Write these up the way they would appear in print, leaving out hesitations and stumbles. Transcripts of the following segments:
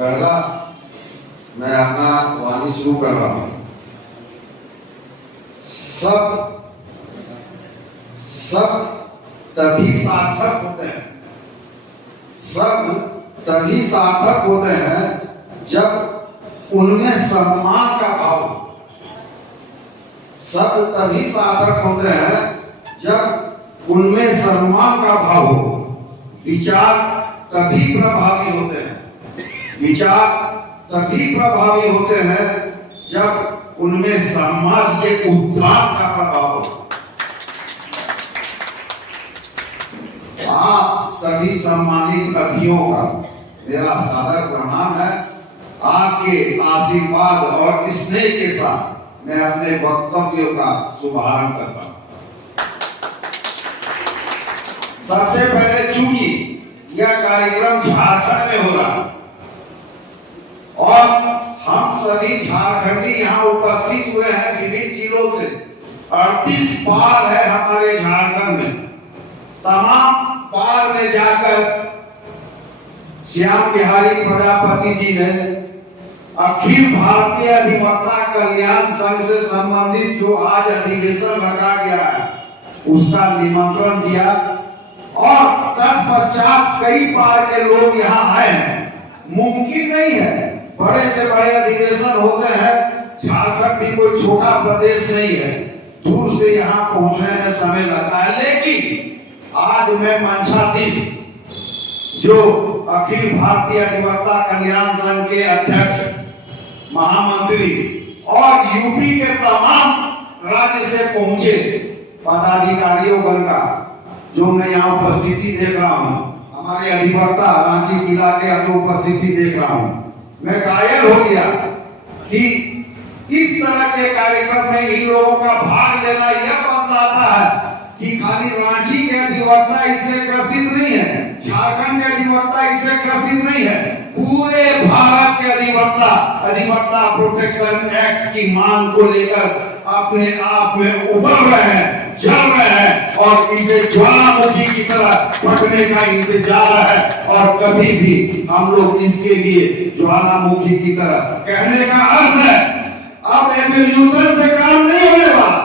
पहला मैं अपना वाणी शुरू कर रहा हूं। सब तभी सार्थक होते हैं, सब तभी सार्थक होते हैं जब उनमें सम्मान का भाव हो। सब तभी सार्थक होते हैं जब उनमें सम्मान का भाव हो। विचार तभी प्रभावी होते हैं, विचार तभी प्रभावी होते हैं जब उनमें समाज के उद्धार का प्रभाव हो। आप सभी सम्मानित कवियों का मेरा सादर प्रणाम है। आपके आशीर्वाद और स्नेह के साथ मैं अपने वक्तव्यों का शुभारंभ करता हूं। सबसे पहले चूंकि यह कार्यक्रम झारखंड में हो रहा और हम सभी झारखंडी यहाँ उपस्थित हुए हैं विभिन्न जिलों से। 38 पार है हमारे झारखंड में। तमाम पार में जाकर श्याम बिहारी प्रजापति जी ने अखिल भारतीय अधिवक्ता कल्याण संघ से संबंधित जो आज अधिवेशन रखा गया है उसका निमंत्रण दिया और तत्पश्चात कई पार के लोग यहाँ आए हैं। मुमकिन नहीं है, बड़े से बड़े अधिवेशन होते हैं। झारखंड भी कोई छोटा प्रदेश नहीं है, दूर से यहाँ पहुंचने में समय लगता है। लेकिन आज मैं मंचाधीश जो अखिल भारतीय अधिवक्ता कल्याण संघ के अध्यक्ष, महामंत्री और यूपी के तमाम राज्य से पहुंचे पदाधिकारियों का जो मैं यहाँ उपस्थिति देख रहा हूँ, हमारे अधिवक्ता रांची जिला के उपस्थिति देख रहा हूँ, मैं कायल हो गया कि इस तरह के कार्यक्रम में इन लोगों का भाग लेना यह बतलाता है कि खाली रांची के अधिवक्ता इससे ग्रसित नहीं है, झारखंड के अधिवक्ता इससे ग्रसित नहीं है, पूरे भारत के अधिवक्ता प्रोटेक्शन एक्ट की मांग को लेकर अपने आप में उभर रहे हैं, जल रहे हैं और इसे ज्वालामुखी की तरह फटने का इंतजार है। और कभी भी हम लोग इसके लिए ज्वालामुखी की तरह, कहने का अर्थ है अब एवोल्यूशन से काम नहीं होने वाला,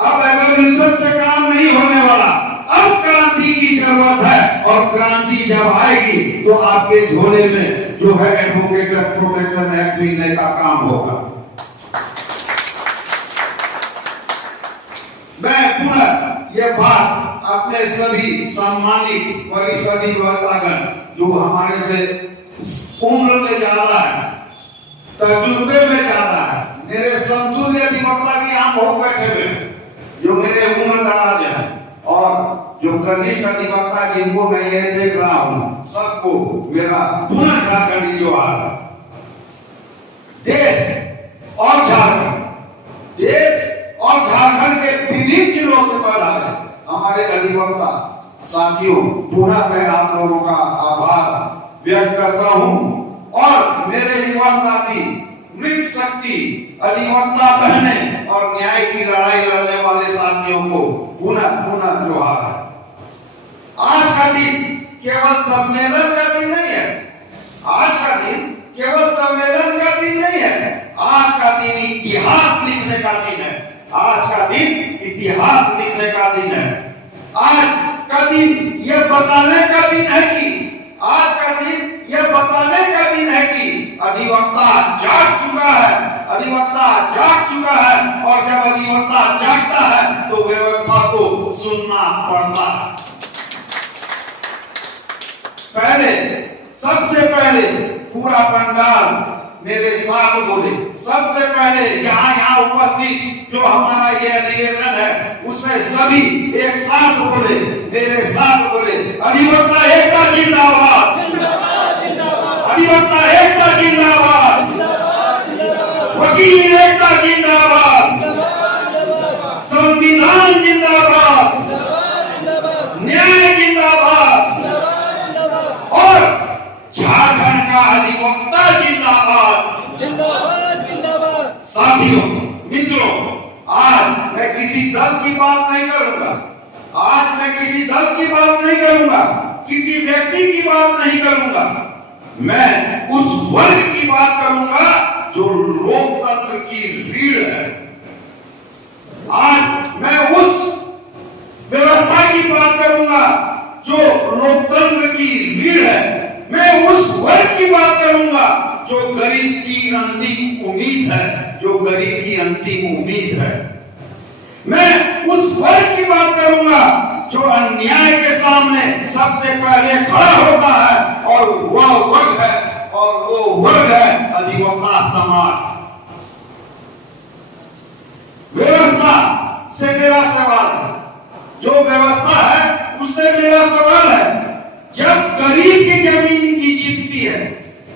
अब एवोल्यूशन से काम नहीं होने वाला, अब क्रांति की जरूरत है। और क्रांति जब आएगी तो आपके झोले में जो है एडवोकेट प्रोटेक्शन एक्ट मिलने का काम होगा। मैं पुनः ये बात अपने सभी सम्मानित वरिष्ठ अधिवक्तागण जो हमारे से उम्र में ज्यादा है, तजुर्बे में ज्यादा है, मेरे समतुल्य अधिवक्ता भी यहाँ बहुत बैठे हुए जो मेरे उम्र दराज है और जो कनिष्ठ अधिवक्ता जिनको मैं ये देख रहा हूँ, सबको मेरा पुनः झारखंडी जोहार। देश और झारखंड के विभिन्न जिलों से पधारे हमारे अधिवक्ता साथियों, पुनः मैं आप लोगों का आभार व्यक्त करता हूँ और मेरे युवा साथी, मृत शक्ति अधिवक्ता बहने और न्याय की लड़ाई लड़ने वाले साथियों को पुनः जोहार है। आज का दिन केवल सम्मेलन का दिन नहीं है, आज का दिन केवल सम्मेलन का दिन नहीं है, आज का दिन इतिहास लिखने का दिन है, आज का दिन इतिहास लिखने का दिन है। आज का दिन यह बताने का दिन है कि आज का दिन यह बताने का दिन है कि अधिवक्ता जाग चुका है, अधिवक्ता जाग चुका है और जब अधिवक्ता जागता है तो व्यवस्था को सुनना पड़ता है। सबसे पहले पूरा पंडाल मेरे साथ बोले, सबसे पहले यहाँ उपस्थित जो हमारा ये अधिवेशन है उसमें सभी एक साथ बोले, मेरे साथ बोले, अधिवक्ता एकता जिंदाबाद, अधिवक्ता एकता जिंदाबाद, वकील एकता जिंदाबाद, संविधान जिंदाबाद, न्याय जिंदाबाद और झारखंड का अधिवक्ता जिंदाबाद, जिंदाबाद जिंदाबाद। साथियों, मित्रों, आज मैं किसी दल की बात नहीं करूंगा, आज मैं किसी दल की बात नहीं करूंगा, किसी व्यक्ति की बात नहीं करूंगा, मैं उस वर्ग की बात करूंगा जो लोकतंत्र की रीढ़ है। आज मैं उस व्यवस्था की बात करूंगा जो लोकतंत्र की रीढ़ है। मैं उस वर्ग की बात करूंगा जो गरीब की अंतिम उम्मीद है, जो गरीब की अंतिम उम्मीद है। मैं उस वर्ग की बात करूंगा जो अन्याय के सामने सबसे पहले खड़ा होता है, और वह वर्ग है, और वो वर्ग है अधिवक्ता समाज। व्यवस्था से मेरा सवाल है, जो व्यवस्था है उससे मेरा सवाल है, जब गरीब की जमीन की छिनती है,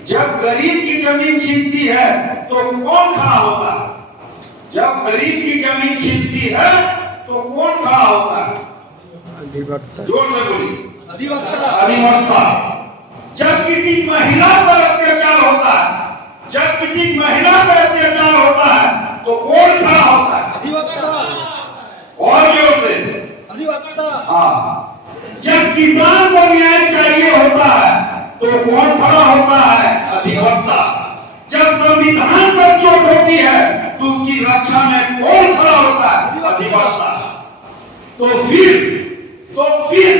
जब गरीब की जमीन छिनती है तो कौन खड़ा होता है? जब गरीब की जमीन छिनती है तो कौन खड़ा होता है? अधिवक्ता। जोर से बोलिए। अधिवक्ता। अधिवक्ता। जब किसी महिला पर अत्याचार होता है, जब किसी महिला पर अत्याचार होता है तो कौन खड़ा होता है? अधिवक्ता। और जोर से। अधिवक्ता। हाँ। जब किसान को न्याय चाहिए होता है तो कौन खड़ा होता है? अधिवक्ता। जब संविधान पर चोट होती है तो उसकी रक्षा में कौन खड़ा होता है? अधिवक्ता। तो फिर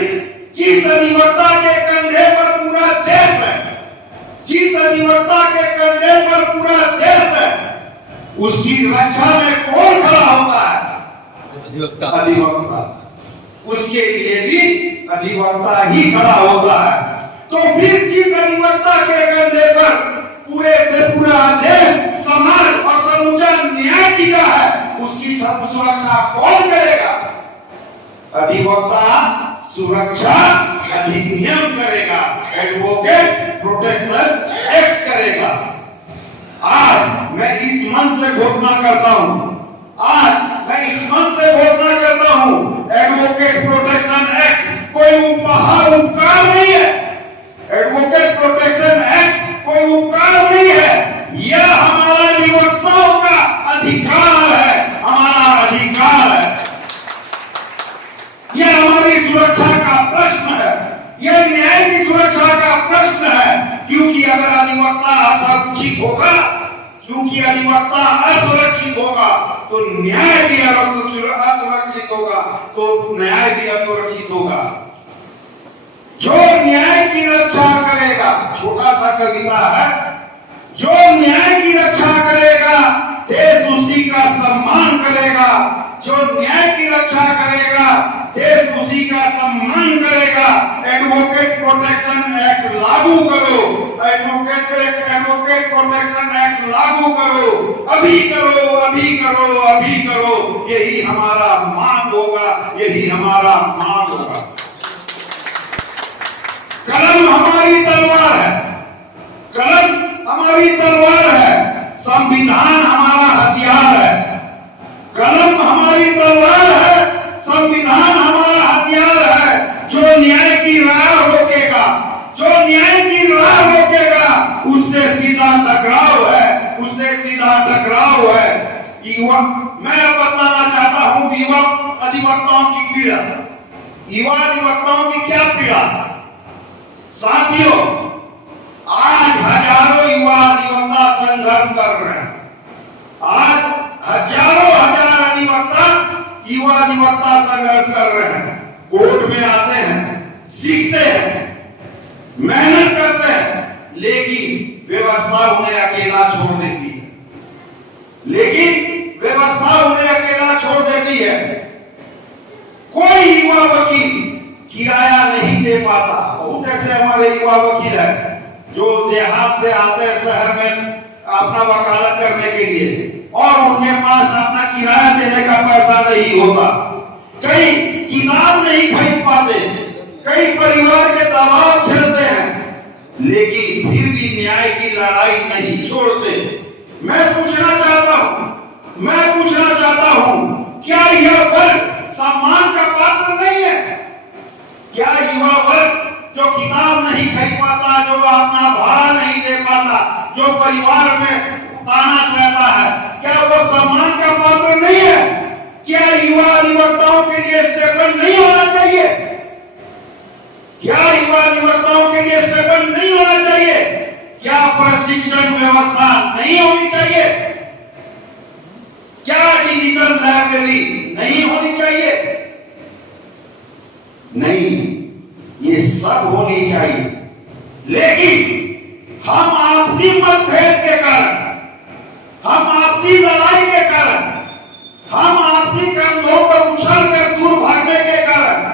जिस अधिवक्ता के कंधे पर पूरा देश है, जिस अधिवक्ता के कंधे पर पूरा देश है, उसकी रक्षा में कौन खड़ा होता है? अधिवक्ता। अधिवक्ता। उसके लिए भी अधिवक्ता ही खड़ा होता है। तो फिर जिस अधिवक्ता के कंधे पर पूरा देश, समाज और समूचा न्याय टिका है, उसकी सुरक्षा कौन करेगा? अधिवक्ता सुरक्षा अधिनियम करेगा, एडवोकेट प्रोटेक्शन एक्ट करेगा। आज मैं इस मन से घोषणा करता हूं, आज मैं इस मन से घोषणा करता हूं, एडवोकेट प्रोटेक्शन एक्ट कोई उपकार नहीं है। एडवोकेट प्रोटेक्शन एक्ट कोई उपकार नहीं है, यह हमारा अधिवक्ताओं का अधिकार है, हमारा अधिकार है। यह हमारी सुरक्षा का प्रश्न है, यह न्याय की सुरक्षा का प्रश्न है। क्योंकि अगर अधिवक्ता असुरक्षित होगा, क्योंकि अधिवक्ता असुरक्षित होगा तो न्याय भी असुरक्षित होगा, तो न्याय भी असुरक्षित होगा। जो न्याय की रक्षा करेगा, छोटा सा कविता है, जो न्याय की रक्षा करेगा देश उसी का सम्मान करेगा। जो न्याय की रक्षा करेगा देश उसी का सम्मान करेगा। एडवोकेट प्रोटेक्शन एक्ट लागू करो, एडवोकेट प्रोटेक्शन एक्ट लागू करो, अभी करो, अभी करो, अभी करो। यही हमारा मांग होगा, यही हमारा मांग होगा। कलम हमारी तलवार है, कलम हमारी तलवार है, संविधान हमारा हथियार है। कलम हमारी तलवार है, संविधान हमारा हथियार है। जो न्याय की राह रोकेगा, जो न्याय की राह रोकेगा, उससे सीधा टकराव है, उससे सीधा टकराव है। युवा, मैं बताना चाहता हूं युवा अधिवक्ताओं की पीड़ा, युवा अधिवक्ताओं की क्या पीड़ा? साथियों, आज हजारों युवा अधिवक्ता संघर्ष कर रहे हैं। आज हजारों हजार अधिवक्ता, युवा अधिवक्ता संघर्ष कर रहे हैं। कोर्ट में आते हैं, सीखते हैं, मेहनत करते हैं, लेकिन व्यवस्था उन्हें अकेला छोड़ देती है। लेकिन व्यवस्था उन्हें अकेला छोड़ देती है। कोई युवा वकील किराया नहीं दे पाता। बहुत ऐसे हमारे युवा वकील हैं जो देहात से आते हैं शहर में अपना वकालत करने के लिए, और उनके पास अपना किराया देने का पैसा नहीं होता। कई किताब नहीं खरीद पाते, कई परिवार के दबाव झेलते हैं, लेकिन फिर भी न्याय की लड़ाई नहीं छोड़ते। मैं पूछना चाहता हूं, क्या यह वर्ग सम्मान का पात्र नहीं है? क्या युवा वर्ग जो किताब नहीं खरीद पाता, जो अपना भाड़ा नहीं दे पाता, जो परिवार में ताना सहता है, क्या वो सम्मान का पात्र नहीं है? क्या युवा अधिवक्ताओं के लिए स्टेपन नहीं होना चाहिए? क्या युवा अधिवक्ताओं के लिए स्टेपन नहीं होना चाहिए? गुंडागर्दी नहीं होनी चाहिए? नहीं, ये सब होनी चाहिए। लेकिन हम आपसी मतभेद के कारण, हम आपसी लड़ाई के कारण, हम आपसी कंधों पर उछल कर दूर भागने के कारण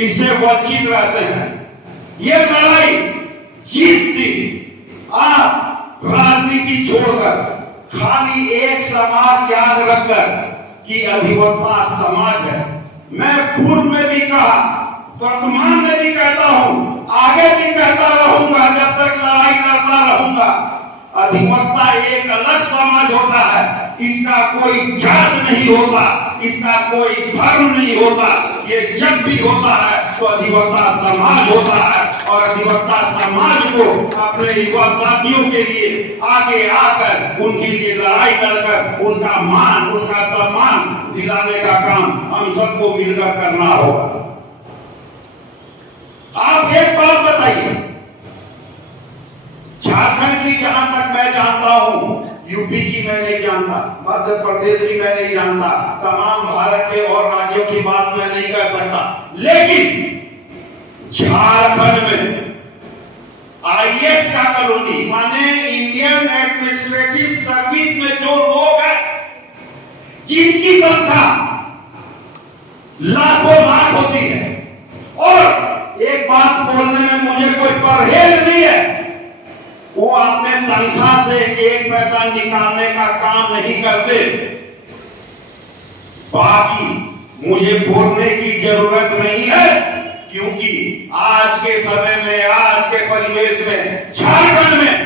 इससे वंचित रहते हैं। ये लड़ाई जीत दी। आप राजनीति छोड़कर खाली एक समाज याद रखकर कि अधिवक्ता समाज है। मैं पूर्व में भी कहा, वर्तमान में भी कहता हूं, आगे भी कहता रहूंगा, जब तक लड़ाई करता रहूंगा। अधिवक्ता एक अलग समाज होता है। इसका कोई जात नहीं होता, इसका कोई धर्म नहीं होता। ये जब भी होता है तो अधिवक्ता समाज होता है, और अधिवक्ता समाज को अपने युवा साथियों के लिए आगे आकर उनके लिए लड़ाई लड़कर उनका मान, उनका सम्मान दिलाने का काम हम सबको मिलकर करना होगा। आप एक बात बताइए, झारखंड की जहां तक मैं जानता हूं, यूपी की मैं नहीं जानता, मध्य प्रदेश की मैं नहीं जानता, तमाम भारत के और राज्यों की बात मैं नहीं कर सकता, लेकिन झारखंड में आईएएस का कॉलोनी माने इंडियन एडमिनिस्ट्रेटिव सर्विस में जो लोग हैं, जिनकी तनख्वाह लाखों लाख होती है, और एक बात बोलने में मुझे कोई परहेज नहीं है, वो अपने तनख्वाह से एक पैसा निकालने का काम नहीं करते। बाकी मुझे बोलने की जरूरत नहीं है, क्योंकि आज के समय में, आज के परिवेश में, झारखंड में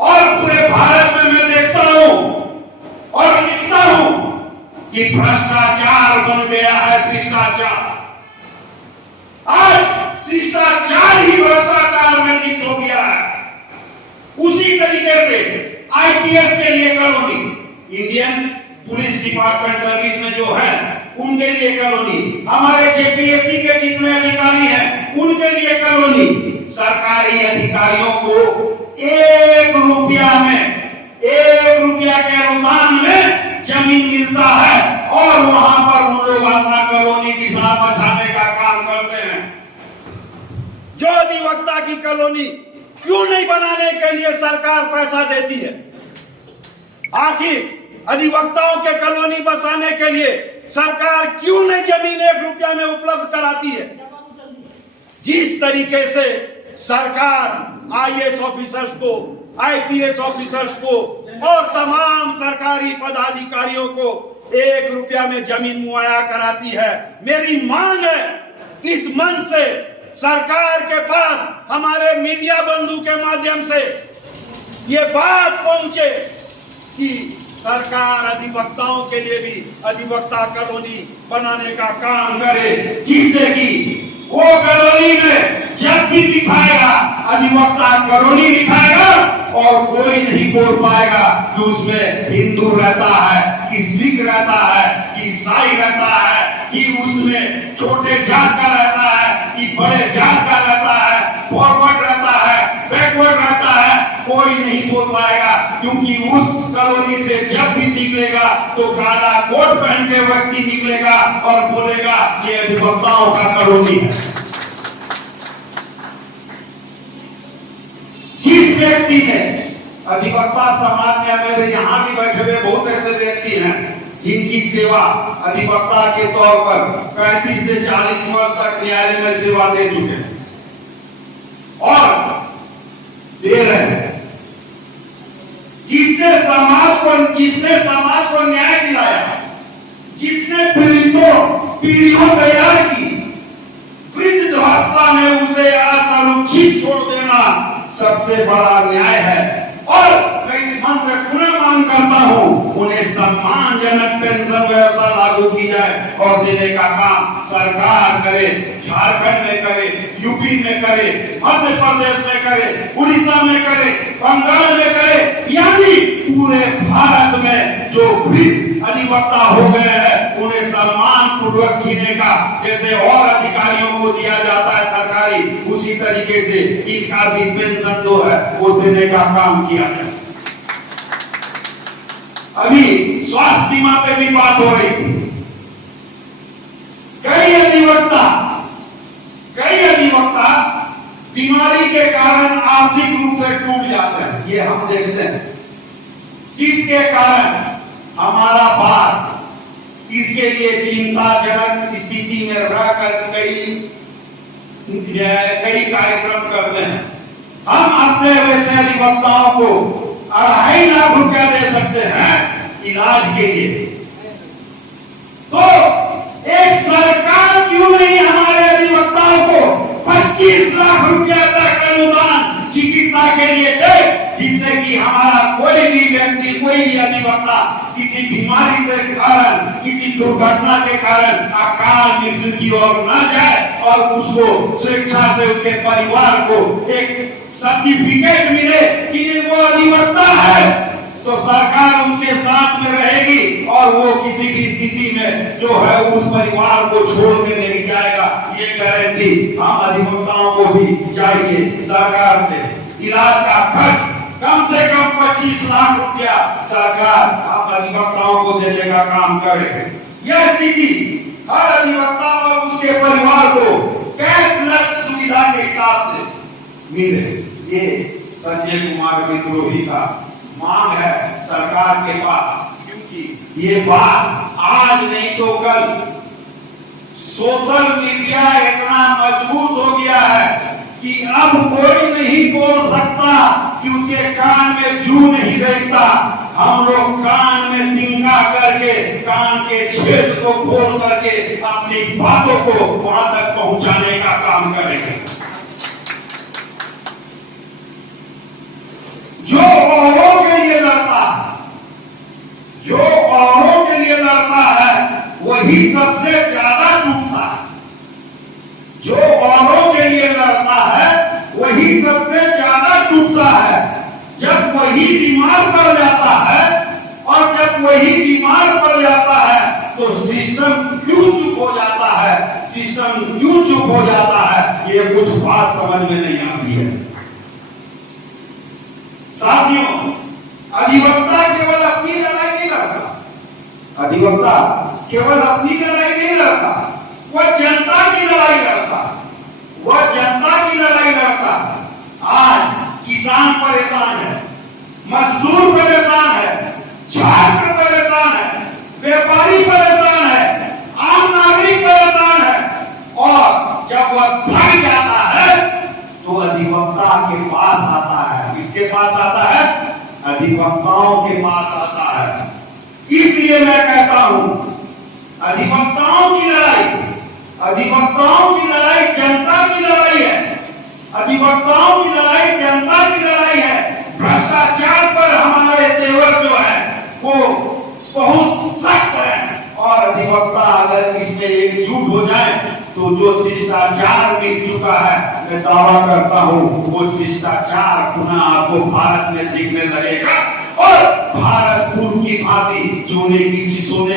और पूरे भारत में मैं देखता हूं और लिखता हूं कि भ्रष्टाचार बन गया है शिष्टाचार। आज शिष्टाचार ही भ्रष्टाचार में लिप्त हो गया है। उसी तरीके से आईपीएस के लिए colony, Indian police department service में जो है उनके लिए कॉलोनी, हमारे जेपीएससी के जितने अधिकारी हैं उनके लिए कॉलोनी। सरकारी अधिकारियों को 1 रुपया में, 1 रुपया के अनुदान में जमीन मिलता है, और वहां पर उन लोग अपना कॉलोनी की दिशा बचाने का काम करते हैं। जो अधिवक्ता की कॉलोनी क्यों नहीं बनाने के लिए सरकार पैसा देती है? आखिर अधिवक्ताओं के कॉलोनी बसाने के लिए सरकार क्यों नहीं जमीन 1 रुपया में उपलब्ध कराती है? जिस तरीके से सरकार आईएएस ऑफिसर्स को, आईपीएस ऑफिसर्स को और तमाम सरकारी पदाधिकारियों को 1 रुपया में जमीन मुहैया कराती है, मेरी मांग है इस मंच से सरकार के पास, हमारे मीडिया बंधु के माध्यम से ये बात पहुंचे कि सरकार अधिवक्ताओं के लिए भी अधिवक्ता कॉलोनी बनाने का काम करे, जिससे कि वो कॉलोनी में जब भी दिखाएगा अधिवक्ता कॉलोनी दिखाएगा और कोई नहीं बोल पाएगा कि उसमें हिंदू रहता है, कि सिख रहता है, कि ईसाई रहता है, कि उसमें छोटे जात का रहता है, कि बड़े जात का रहता है, फॉरवर्ड रहता है, बैकवर्ड रहता है, कोई नहीं बोल पाएगा। क्योंकि उस कॉलोनी से जब भी निकलेगा तो काला कोट पहन के व्यक्ति निकलेगा और बोलेगा ये अधिवक्ताओं का कॉलोनी है। जिस व्यक्ति ने अधिवक्ता समाज में, मेरे यहाँ भी बैठे हुए बहुत ऐसे व्यक्ति हैं जिनकी सेवा अधिवक्ता के तौर पर 35 से 40 वर्ष तक न्यायालय में सेवा दे चुके हैं और दे रहे हैं, जिसने समाज को न्याय दिलाया, जिसने पीढ़ियों तैयार की, वृद्धावस्था में उसे असुरक्षित छोड़ देना सबसे बड़ा न्याय है। और मैं इस मन से पुनः मांग करता हूं उन्हें सम्मानजनक पेंशन व्यवस्था लागू की जाए और देने का काम सरकार करे, झारखंड में करे, यूपी में करे, मध्य प्रदेश में करे, उड़ीसा में करे, बंगाल में करे, यानी पूरे भारत में जो वृद्ध अधिवक्ता हो गए हैं उन्हें सम्मान पूर्वक जीने का, जैसे और अधिकारियों को दिया जाता है सरकारी, उसी तरीके से इनका भी पेंशन जो है वो देने का काम किया जाए। अभी स्वास्थ्य बीमा पे भी बात हो रही थी। कई अधिवक्ता बीमारी के कारण आर्थिक रूप से टूट जाते हैं, ये हम देखते हैं, जिसके कारण हमारा भारत इसके लिए चिंताजनक स्थिति में रहकर कई कार्यक्रम करते हैं। हम अपने वैसे अधिवक्ताओं को 2.5 लाख रुपया दे सकते हैं इलाज के लिए, तो एक सरकार क्यों नहीं हमारे अधिवक्ताओं को 25 लाख रुपया तक अनुदान चिकित्सा के लिए दे, जिससे कि हमारा कोई भी व्यक्ति, कोई भी अधिवक्ता किसी बीमारी से कारण, किसी दुर्घटना के कारण अकाल मृत्यु की ओर न जाए और उसको स्वेच्छा से उसके परिवार को एक सर्टिफिकेट मिले कि वो अधिवक्ता है, तो सरकार उसके साथ में रहेगी और वो किसी भी स्थिति में जो है उस परिवार को छोड़ के नहीं जाएगा। ये गारंटी हम अधिवक्ताओं को भी चाहिए। सरकार से इलाज का खर्च कम से कम 25 लाख रुपया सरकार हम अधिवक्ताओं को देने का काम करे। यह स्थिति हर अधिवक्ता और उसके परिवार को कैशलेस सुविधा के हिसाब से मिले, ये संजय कुमार विद्रोही का मांग है सरकार के पास। क्योंकि ये बात आज नहीं तो कल सोशल मीडिया इतना मजबूत हो गया है कि अब कोई नहीं बोल सकता कि उसके कान में जू नहीं देखता। हम लोग कान में तिनका करके, कान के छेद को खोल करके अपनी बातों को वहां तक पहुंचाने का काम करेंगे। जो औरों के लिए लड़ता है, जो औरों के लिए लड़ता है, वही सबसे ज्यादा टूटता है। जो औरों के लिए लड़ता है वही सबसे ज्यादा टूटता है। जब वही बीमार पड़ जाता है, और जब वही बीमार पड़ जाता है तो सिस्टम क्यों चुप हो जाता है, सिस्टम क्यों चुप हो जाता है, ये कुछ बात समझ में नहीं आती है। साथियों, अधिवक्ता केवल अपनी लड़ाई नहीं लड़ता, अधिवक्ता केवल अपनी लड़ाई नहीं लड़ता, वह जनता की लड़ाई लड़ता, वह जनता की लड़ाई लड़ता। आज किसान परेशान है, मजदूर परेशान है, छात्र परेशान है, व्यापारी परेशान है, आम नागरिक परेशान है, और जब वह थक जाता है तो अधिवक्ता के पास आता है। किसके पास आता है? अधिवक्ताओं के पास आता है। इसलिए मैं कहता हूं, अधिवक्ताओं की लड़ाई जनता की लड़ाई है। अधिवक्ताओं की लड़ाई जनता की लड़ाई है। भ्रष्टाचार पर हमारे तेवर जो है वो बहुत सख्त है, और अधिवक्ता अगर इसमें एकजुट हो जाए तो जो शिष्टाचार मिट चुका है, मैं दावा करता हूं वो शिष्टाचार पुनः आपको भारत में दिखने लगेगा, और भारत पूर्व की भांति सोने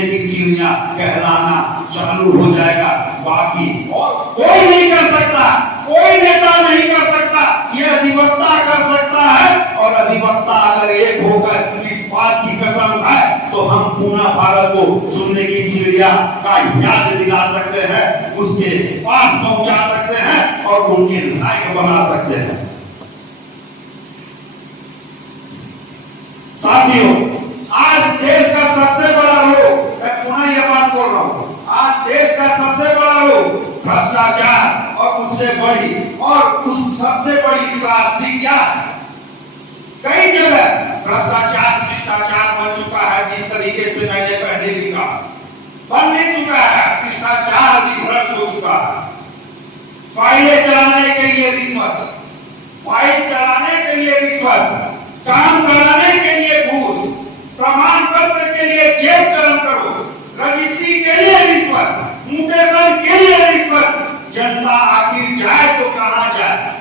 की चिड़िया कहलाना चालू हो जाएगा। बाकी और कोई नहीं कर सकता, कोई नेता नहीं कर सकता, ये अधिवक्ता कर सकता है। और अधिवक्ता अगर एक होकर इस बात की कसम है तो हम पूर्ण भारत को सुनने की चिड़िया का याद दिला सकते हैं, उसके पास पहुंचा सकते हैं और उनके लायक बना सकते हैं। साथियों, आज देश का सबसे बड़ा रोग, मैं पुनः यह बात बोल रहा हूं, आज देश का सबसे बड़ा रोग भ्रष्टाचार, और उससे बड़ी सबसे बड़ी त्रासदी क्या? कई जगह भ्रष्टाचार शिष्टाचार बन चुका है। जिस तरीके से मैंने पहले भी कहा, बन नहीं चुका है, शिष्टाचार भी भ्रष्ट हो चुका है। फाइलें चलाने के लिए रिश्वत, फाइल चलाने के लिए रिश्वत, काम कराने के लिए घूस, प्रमाण पत्र के लिए जेब गरम करो, रजिस्ट्री के लिए रिश्वत, म्यूटेशन के लिए रिश्वत। जनता आखिर जाए तो कहां जाए?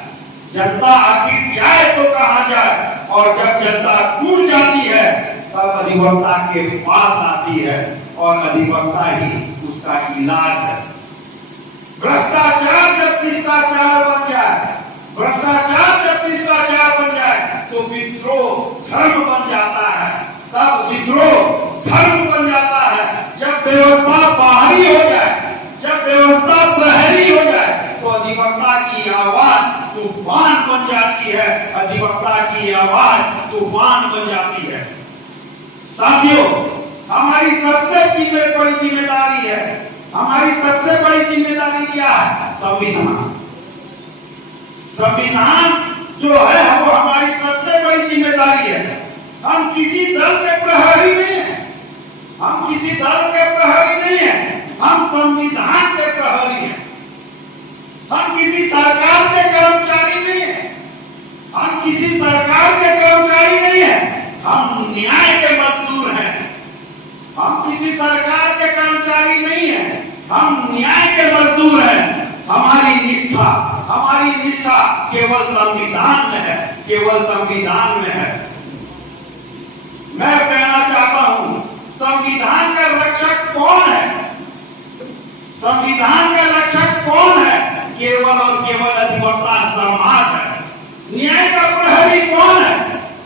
जनता आखिर जाए तो कहां जाए? और जब जनता टूट जाती है तब अधिवक्ता के पास आती है, और अधिवक्ता ही उसका इलाज है। भ्रष्टाचार जब शिष्टाचार बन जाए, भ्रष्टाचार जब शिष्टाचार बन जाए तो विद्रोह धर्म बन जाता है। तब विद्रोह धर्म बन जाता है। जब व्यवस्था बाहरी हो जाए, जब व्यवस्था प्रहरी हो जाए, तो अधिवक्ता की आवाज तूफान बन जाती है। अधिवक्ता की आवाज तूफान बन जाती है। साथियों, हमारी सबसे बड़ी जिम्मेदारी है, हमारी सबसे बड़ी जिम्मेदारी क्या है? संविधान। संविधान जो है वो हमारी सबसे बड़ी जिम्मेदारी है। हम किसी दल के प्रहरी नहीं है, हम किसी दल के प्रहरी नहीं है, हम संविधान के प्रहरी हैं। हम किसी सरकार के कर्मचारी नहीं है, हम किसी सरकार के कर्मचारी नहीं है, हम न्याय के मजदूर हैं। हम किसी सरकार के कर्मचारी नहीं है, हम न्याय के मजदूर हैं। हमारी निष्ठा केवल संविधान में है, केवल संविधान में है। मैं कहना चाहता हूं, संविधान का रक्षक कौन है? संविधान का रक्षक कौन है? केवल और केवल अधिवक्ता समाज है। न्याय का प्रहरी कौन है?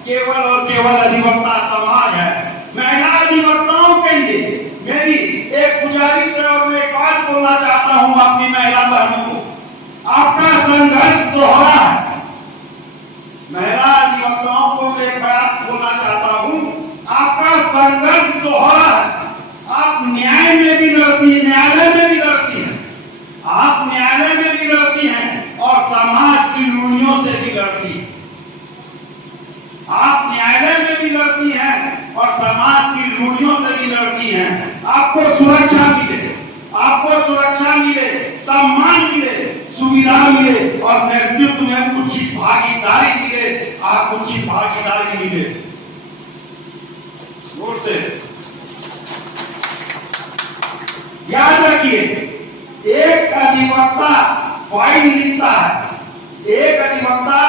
केवल और केवल अधिवक्ता समाज है। महिला अधिवक्ताओं के लिए मेरी एक गुजारिश है और मैं एक बात बोलना चाहता हूं अपनी महिला बहनों को। आपका संघर्ष दोहरा है। महिला अधिवक्ताओं को मैं एक बात बोलना चाहता हूं, आपका संघर्ष दोहरा है। आप न्याय में भी लड़ती है, न्यायालय में भी लड़ती है, आप न्यायालय में भी लड़ती हैं और समाज की रूढ़ियों से भी लड़ती है। आप न्यायालय में भी लड़ती हैं और समाज की रूढ़ियों से भी लड़ती हैं। आपको सुरक्षा मिले, आपको सुरक्षा मिले, सम्मान मिले, सुविधा मिले और नेतृत्व में उचित भागीदारी मिले, आप उचित भागीदारी मिले। जोर से याद रखिए, एक अधिवक्ता फाइल लिखता है, एक अधिवक्ता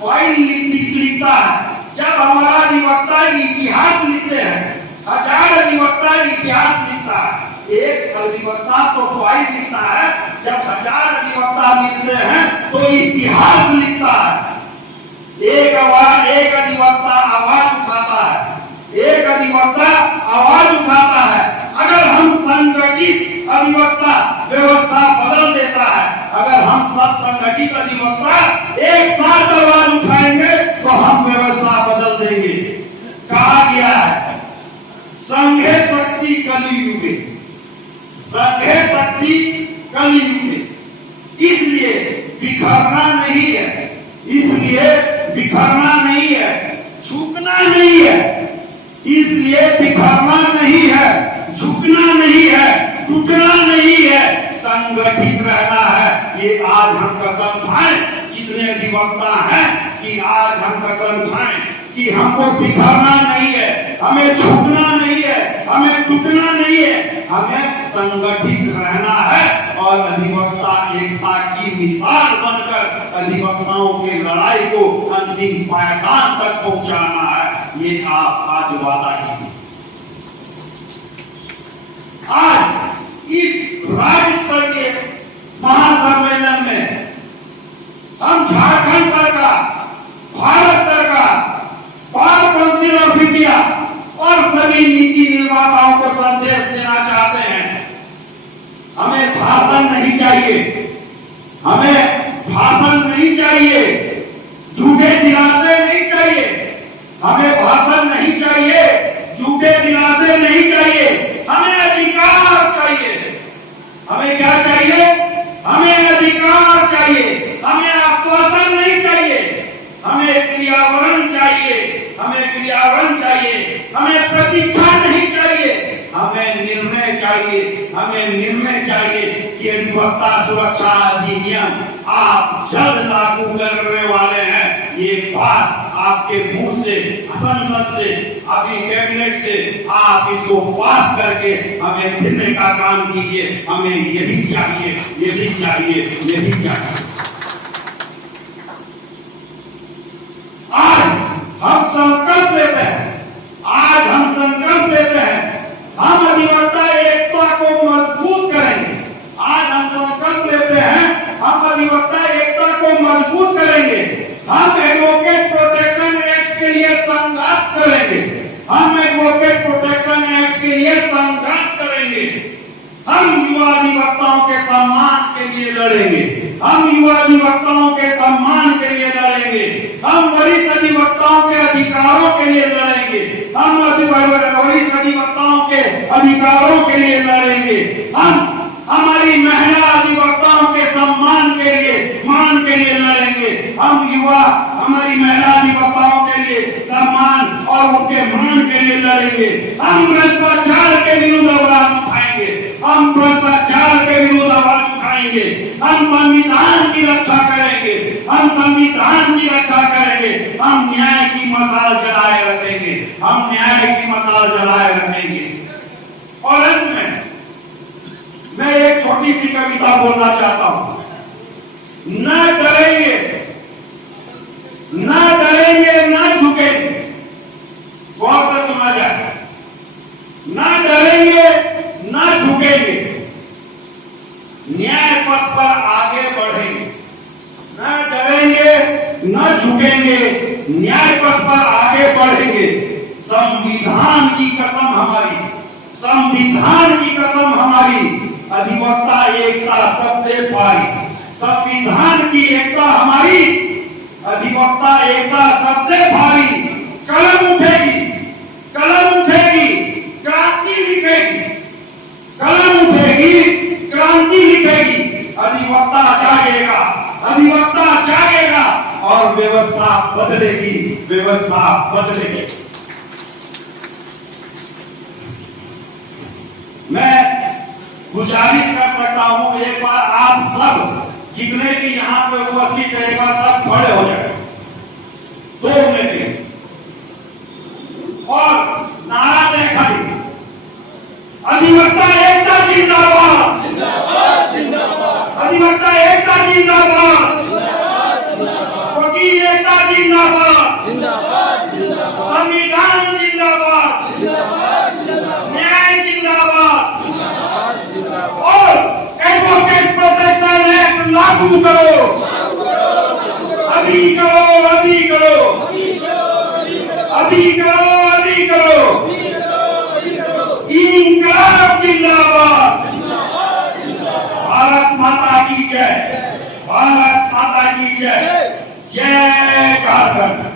फाइल लिखता है। जब हमारा अधिवक्ता इतिहास लिखते हैं, 1000 अधिवक्ता इतिहास लिखता है, एक अधिवक्ता तो फाइल लिखता है। जब 1000 अधिवक्ता मिलते हैं तो इतिहास लिखता है। एक अधिवक्ता आवाज उठाता है, एक अधिवक्ता आवाज उठाता है। अगर हम संगठित अधिवक्ता व्यवस्था बदल देता है, अगर हम सब संगठित अधिवक्ता एक साथ आवाज उठाएंगे तो हम व्यवस्था बदल देंगे। कहा गया है, संघे शक्ति कलियुगे, संघे शक्ति कलियुगे। इसलिए बिखरना नहीं है, इसलिए बिखरना नहीं है, झुकना नहीं है, इसलिए बिखरना नहीं है, झुकना नहीं है, टूटना नहीं है, संगठित रहना है। ये आज हम कसम खाएं, कितने अधिवक्ता हैं कि आज हम कसम खाएं कि हमको बिखरना नहीं है, हमें झुकना नहीं है, हमें टूटना नहीं है, हमें संगठित रहना है और अधिवक्ता एकता की मिसाल बनकर अधिवक्ताओं की लड़ाई को अंतिम पायदान तक पहुंचाना है। ये आप आज वादा कीजिए। आज इस राज्य स्तरीय महासम्मेलन में हम झारखंड सरकार, भारत सरकार, बार काउंसिल ऑफ इंडिया और सभी नीति निर्माताओं को संदेश देना चाहते हैं। हमें भाषण नहीं चाहिए, हमें भाषण नहीं चाहिए, झूठे दिलासे नहीं चाहिए, हमें भाषण नहीं चाहिए, झूठे दिलासे नहीं चाहिए, हमें अधिकार चाहिए। हमें क्या चाहिए? हमें अधिकार चाहिए, हमें आश्वासन नहीं चाहिए, हमें क्रियावरण चाहिए, हमें क्रियावरण चाहिए, हमें प्रतीक्षा नहीं चाहिए, हमें निर्णय चाहिए, हमें निर्णय चाहिए कि अधिवक्ता सुरक्षा अधिनियम आप जल्द लागू करने वाले हैं। ये बात आपके मुंह से, संसद से, अभी कैबिनेट से आप इसको पास करके हमें देने का काम कीजिए। हमें यही चाहिए, यही चाहिए, यही चाहिए। आज हम संकल्प लेते हैं, आज हम संकल्प लेते हैं, हम अधिवक्ता एकता को मजबूत करेंगे। आज हम संकल्प लेते हैं, हम अधिवक्ता एकता को मजबूत करेंगे। हम एडवोकेट प्रोटेक्शन एक्ट के लिए संघर्ष करेंगे। हम एडवोकेट प्रोटेक्शन एक्ट के लिए संघर्ष करेंगे। हम युवा अधिवक्ताओं के सम्मान के लिए लड़ेंगे। हम युवा अधिवक्ताओं के सम्मान के लिए लड़ेंगे। हम वरिष्ठ अधिवक्ताओं के अधिकारों के लिए लड़ेंगे। हम वरिष्ठ अधिवक्ताओं के अधिकारों के लिए लड़ेंगे। हम हमारी महिला अधिवक्ताओं के सम्मान के लिए, मान के लिए लड़ेंगे। हम युवा हमारी महिला अधिवक्ताओं के लिए सम्मान और उनके मान के लिए लड़ेंगे। हम भ्रष्टाचार के विरुद्ध आवाज उठाएंगे। हम भ्रष्टाचार के विरुद्ध आवाज उठाएंगे। हम संविधान की रक्षा करेंगे। हम संविधान की रक्षा करेंगे। हम न्याय की मशाल जलाए रखेंगे। हम न्याय की मशाल जलाए रखेंगे। और अंत में मैं एक छोटी सी कविता बोलना चाहता हूं। न डरेंगे, न डरेंगे, न झुकेंगे। गौर से सुना जाए। न डरेंगे, न झुकेंगे, न्याय पथ पर आगे बढ़ेंगे। न डरेंगे, न झुकेंगे, न्याय पथ पर आगे बढ़ेंगे। संविधान की कसम हमारी, संविधान की कसम हमारी, अधिवक्ता एकता सबसे भारी। संविधान की एकता हमारी, अधिवक्ता एकता सबसे भारी। कलम उठेगी, कलम उठेगी, क्रांति लिखेगी। कलम उठेगी, क्रांति लिखेगी। अधिवक्ता जागेगा, अधिवक्ता जागेगा और व्यवस्था बदलेगी, व्यवस्था बदलेगी। मैं गुजारिश कर सकता हूं, एक बार आप सब जितने भी यहाँ पे उपस्थित है, एक बार सब खड़े हो जाए 2 मिनट के और नारा दें खाली, अधिवक्ता एकता जिंदाबाद, जिंदाबाद जिंदाबाद, अधिवक्ता एकता जिंदाबाद, वकील एकता जिंदाबाद, जिंदाबाद जिंदाबाद, संविधान जिंदाबाद, जिंदाबाद जिंदाबाद, न्याय जिंदाबाद, जिंदाबाद, और एडवोकेट प्रोटेक्शन एक्ट लागू करो, अभी करो, अभी करो, अभी करो, अभी करो। इंकलाब जिंदाबाद, भारत माता की जय, भारत माता की जय, जय झारखंड।